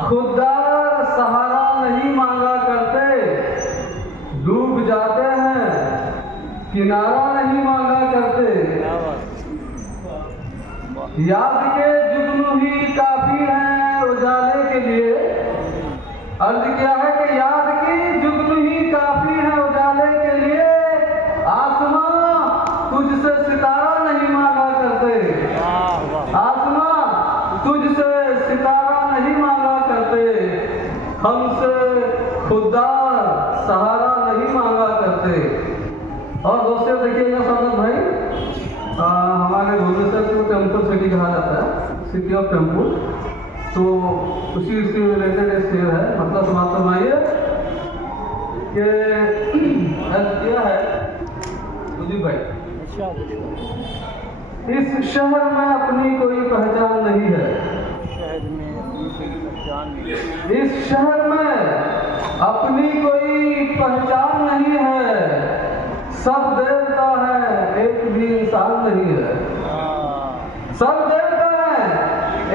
खुददार सहारा नहीं मांगा करते, डूब जाते हैं किनारा नहीं मांगा करते। याद के जुगनू ही काफी हैं उजाले के लिए। अर्ज क्या है कि याद की जुगनू ही काफी है उजाले के लिए। आसमां तुझसे सितारा नहीं मांगा करते, आसमां तुझसे सितारा नहीं मांगा करते। हमसे खुददार सहारा नहीं मांगा करते। और दोस्तों देखिएगा सादत भाई, हमारे भुवनेश्वर को टेम्पल सिटी कहा जाता है, सिटी ऑफ टेम्पल। तो उसी से रिलेटेड एक शेर है, मतलब समाप्त फरमाइए कि क्या है मुझे भाई, इस शहर में अपनी कोई पहचान नहीं है, इस शहर में अपनी कोई पहचान नहीं है। सब देवता है एक भी इंसान नहीं है, सब देवता है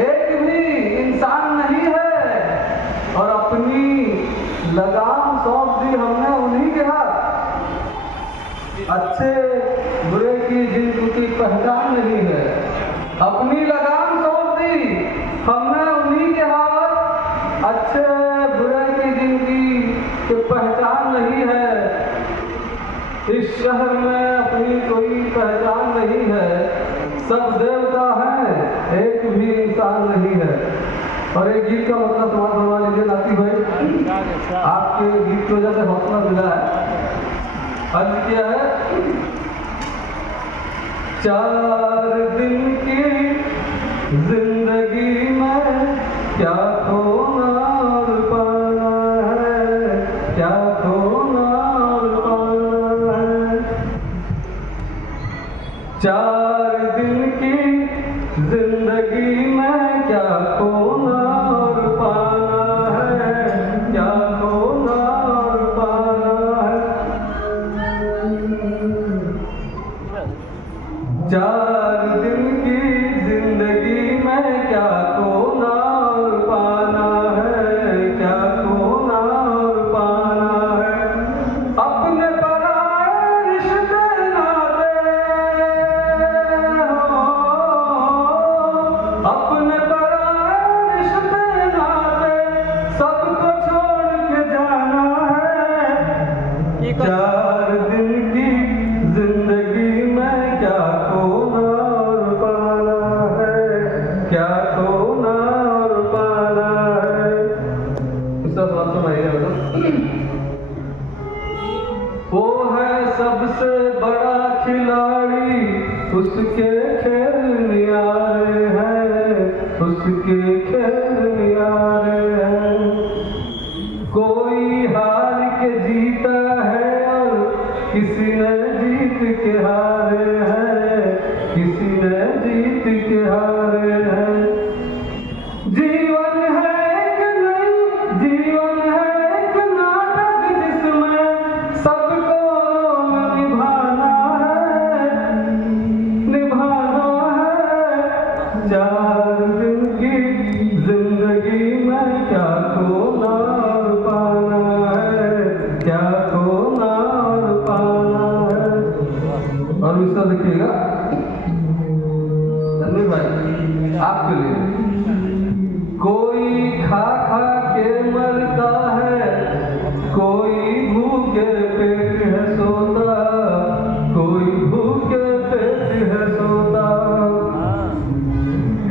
एक भी इंसान नहीं है। और अपनी लगाम सौंप दी हमने उन्हीं के हाथ, अच्छे बुरे की जिनकी पहचान नहीं है। अपनी लगाम सौंप दी हमने उन्हीं के हाथ, अच्छे बुरे की जिनकी पहचान नहीं है। इस शहर में अपनी कोई पहचान नहीं है, सब देवता हैं एक भी इंसान नहीं है। और एक गीत का मतलब समाज बनवा लीजिए नाती भाई, आपके गीत की वजह से हौसला मिला है। अर्ज क्या है, 4 दिन की जिंदगी में क्या खोना और पाना है, क्या खोना और पाना है। 4 दिन की जिंदगी में क्या खोना और पाना है, क्या खोना और पाना है। 4 दिन की जिंदगी में क्या खोना और पाना है, क्या खोना और पाना है। अपने पराए रिश्ते नाते हो, अपने पराए रिश्ते नाते सबको छोड़ के जाना है। 4 दिन की जिंदगी में क्या खोना और पाना है, क्या खोना और पाना है। इसका बात सुनाइए। वो है सबसे बड़ा खिलाड़ी, उसके खेल नियारे हैं, उसके खेल नियारे हैं। कोई हार के जीता है और किसी ने जीत के हारे हैं, किसी ने जीत के हारे हैं। जीवन है एक नहीं, जीवन है एक नाटक जिसमें सबको निभाना है, निभाना है। 4 दिन की जिंदगी में क्या खोना और पाना है, क्या खोना और पाना है। और इसका देखिएगा धन्य भाई आपके लिए, कोई खा खा के मरता है, कोई भूखे पेट है सोता, कोई भूखे पेट है सोता।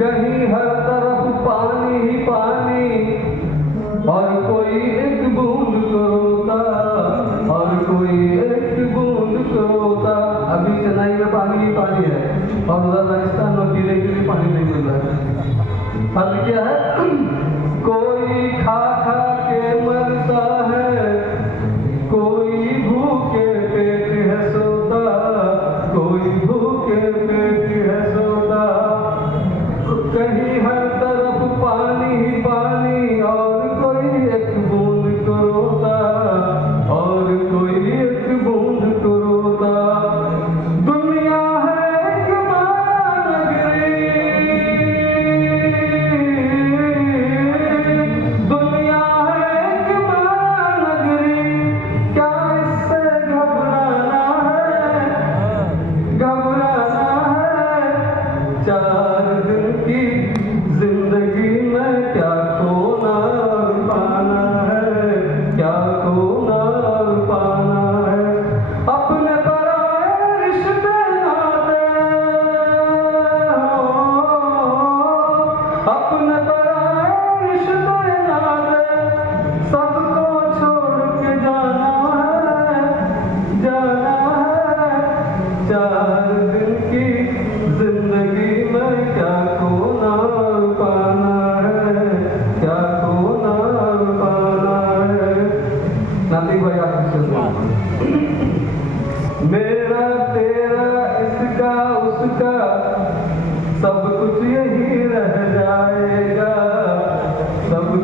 कहीं हर तरफ पानी ही पानी, और कोई एक बूंद को रोता, और कोई एक बूंद को रोता। अभी चेन्नई में पानी ही पानी है और उधर राजस्थान में पीने के लिए पानी नहीं मिल रहा है। अब क्या है, कोई खा खा के मरता है, कोई भूखे पेट है सोता, कोई भूखे पेट है सोता। कहीं हर तरफ पानी ही पानी, और कोई एक बूंद को रोता, और कोई एक बूंद को रोता। दुनिया है एक माया नगरी,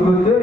कुछ